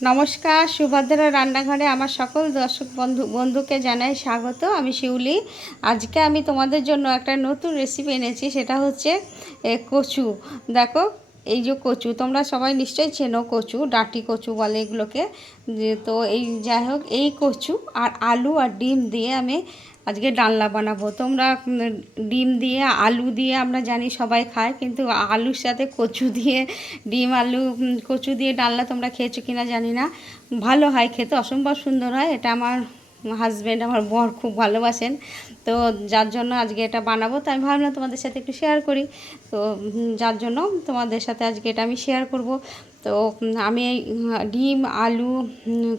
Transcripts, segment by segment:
নমস্কার, সুভদ্রা রান্নাঘরে আমার সকল দর্শক বন্ধুকে জানাই স্বাগত। আমি শিউলি। আজকে আমি তোমাদের জন্য একটা নতুন রেসিপি এনেছি, সেটা হচ্ছে কচু। দেখো, এই যে কচু, তোমরা সবাই নিশ্চয়ই চেনো কচু, ডাঁটি কচু বলে এগুলোকে। তো এই যাই হোক, এই কচু আর আলু আর ডিম দিয়ে আমি আজকে ডালনা বানাবো। তোমরা ডিম দিয়ে আলু দিয়ে আমরা জানি সবাই খায়, কিন্তু আলুর সাথে কচু দিয়ে ডিম আলু কচু দিয়ে ডালনা তোমরা খেয়েছো কিনা জানি না। ভালো হয় খেতে, অসম্ভব সুন্দর হয়। এটা আমার হাজব্যান্ড, আমার বর খুব ভালোবাসেন, তো যার জন্য আজকে এটা বানাবো। তো আমি ভাবলাম তোমাদের সাথে একটু শেয়ার করি। তো যার জন্য তোমাদের সাথে আজকে এটা আমি শেয়ার করব। তো আমি ডিম আলু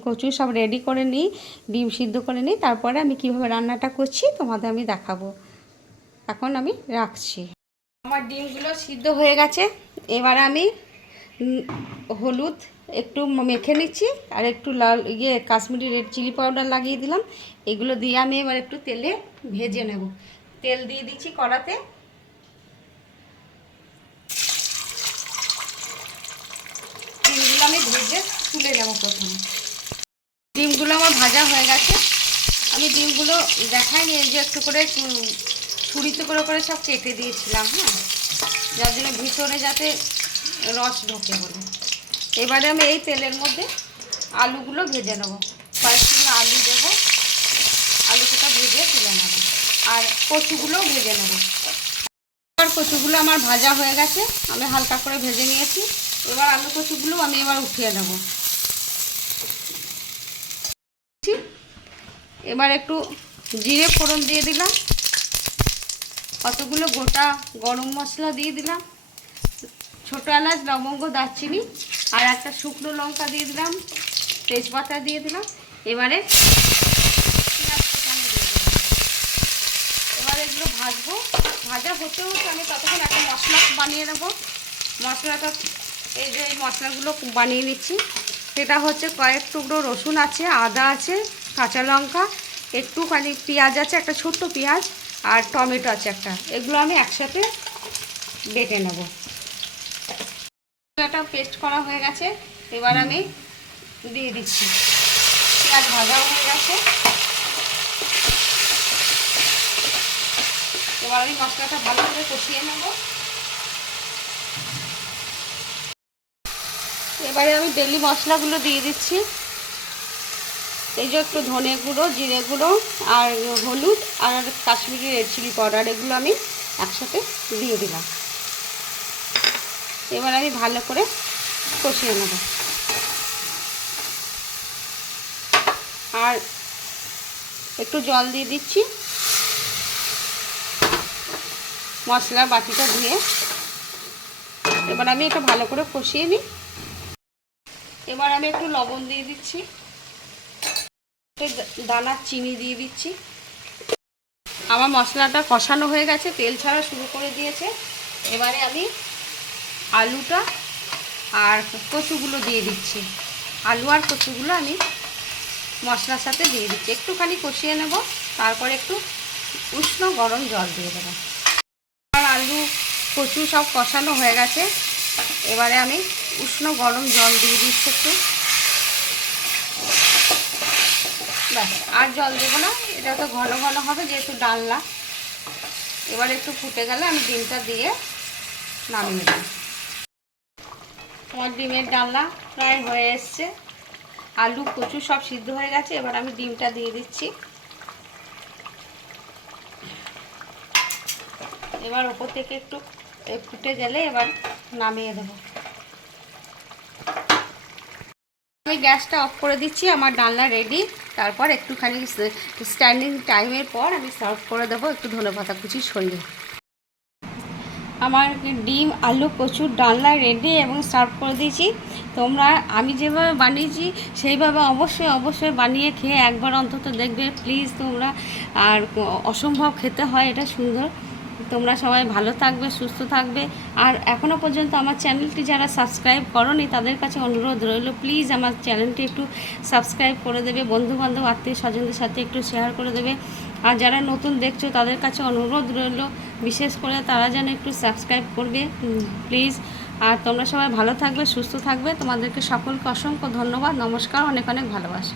কচু সব রেডি করে নিই, ডিম সিদ্ধ করে নিই, তারপরে আমি কিভাবে রান্নাটা করছি তোমাদের আমি দেখাবো। এখন আমি রাখছি। আমার ডিমগুলো সিদ্ধ হয়ে গেছে। এবার আমি হলুদ একটু মেখে নিচ্ছি, আর একটু লাল কাশ্মীরি রেড চিলি পাউডার লাগিয়ে দিলাম। এগুলো দিয়ে আমি এবার একটু তেলে ভেজে নেব। তেল দিয়ে দিচ্ছি কড়াতে। ডিমগুলো আমি ভেজে তুলে নেব। প্রথমে ডিমগুলো আমার ভাজা হয়ে গেছে। আমি ডিমগুলো দেখাইনি, এই যে একটু করে ছুরিতে করে করে সব কেটে দিয়েছিলাম, হ্যাঁ, যার জন্য ভিতরে যাতে রস ঢোকে বলে। এবারে আমি এই তেলের মধ্যে আলুগুলো ভেজে নেব। কয়েকগুলো আলু দেবো, আলুটা ভেজে তুলে নেব, আর কচুগুলোও ভেজে নেব। এবার কচুগুলো আমার ভাজা হয়ে গেছে, আমি হালকা করে ভেজে নিয়েছি। এবার আলু কচুগুলো আমি এবার উঠিয়ে নেব। এবার একটু জিরে ফোড়ন দিয়ে দিলাম, কতগুলো গোটা গরম মশলা দিয়ে দিলাম, ছোটো এলাচ লবঙ্গ দারচিনি আর একটা শুকনো লঙ্কা দিয়ে দিলাম, তেজপাতা দিয়ে দিলাম। এবারে এবারে এগুলো ভাজবো। ভাজা হতে হতে আমি ততক্ষণ একটা মশলা বানিয়ে নেব। মশলাটা এই যে এই মশলাগুলো বানিয়ে নিচ্ছি। সেটা হচ্ছে কয়েক টুকরো রসুন আছে, আদা আছে, কাঁচা লঙ্কা, একটুখানি পেঁয়াজ আছে, একটা ছোট্ট পেঁয়াজ, আর টমেটো আছে একটা। এগুলো আমি একসাথে বেটে নেব। এটা পেস্ট করা হয়ে গেছে। এবার আমি দিয়ে দিচ্ছি। পেঁয়াজ ভাজাও হয়ে গেছে। এবার আমি মশলাটা ভালো করে কষিয়ে নেব। এবারে আমি ডেলি মশলাগুলো দিয়ে দিচ্ছি। এই যে একটু ধনে গুঁড়ো, জিরে গুঁড়ো আর হলুদ আর কাশ্মীরি রেড চিলি পাউডার, এগুলো আমি একসাথে দিয়ে দিলাম। এবার আমি ভালো করে কষিয়ে নেব। আর একটু জল দিয়ে দিচ্ছি, মশলার বাটিটা ধুয়ে। এবার আমি এটা ভালো করে কষিয়ে নিই। এবার আমি একটু লবণ দিয়ে দিচ্ছি, দানার চিনি দিয়ে দিচ্ছি। আমার মশলাটা কষানো হয়ে গেছে, তেল ছাড়া শুরু করে দিয়েছে। এবারে আমি আলুটা আর কচুগুলো দিয়ে দিচ্ছি। আলু আর কচুগুলো আমি মশলার সাথে দিয়ে দিচ্ছি। একটুখানি কষিয়ে নেব, তারপরে একটু উষ্ণ গরম জল দিয়ে দেবো। আর আলু কচু সব কষানো হয়ে গেছে। এবারে আমি উষ্ণ গরম জল দিয়ে দিচ্ছি একটু। ব্যাস, আর জল দেবো না, এটা তো ঘন ঘন হবে যেহেতু ডালনা। এবার একটু ফুটে গেলে আমি ডিমটা দিয়ে নামিয়ে দেব। আমার ডিমের ডালনা প্রায় হয়ে এসছে। আলু কচু সব সিদ্ধ হয়ে গেছে। এবার আমি ডিমটা দিয়ে দিচ্ছি। এবার ওপর থেকে একটু ফুটে গেলে এবার নামিয়ে দেব। আমি গ্যাসটা অফ করে দিচ্ছি। আমার ডালনা রেডি। তারপর একটুখানি স্ট্যান্ডিং টাইমের পর আমি সার্ভ করে দেবো একটু ধনেপাতা কুচি ছড়িয়ে। আমার ডিম আলু কচুর ডালনা রেডি এবং সার্ভ করে দিয়েছি। তোমরা আমি যেভাবে বানিয়েছি সেইভাবে অবশ্যই বানিয়ে খেয়ে একবার অন্তত দেখবে প্লিজ তোমরা। আর অসম্ভব খেতে হয়, এটা সুন্দর। তোমরা সবাই ভালো থাকবে, সুস্থ থাকবে। আর এখনও পর্যন্ত আমার চ্যানেলটি যারা সাবস্ক্রাইব করোনি তাদের কাছে অনুরোধ রইল, প্লিজ আমার চ্যানেলটি একটু সাবস্ক্রাইব করে দেবে, বন্ধুবান্ধব আত্মীয় স্বজনদের সাথে একটু শেয়ার করে দেবে। আর যারা নতুন দেখছো তাদের কাছে অনুরোধ রইল বিশেষ করে তারা যেন একটু সাবস্ক্রাইব করবে প্লিজ। আর তোমরা সবাই ভালো থাকবে, সুস্থ থাকবে। তোমাদেরকে সকলকে অসংখ্য ধন্যবাদ, নমস্কার, অনেক অনেক ভালোবাসা।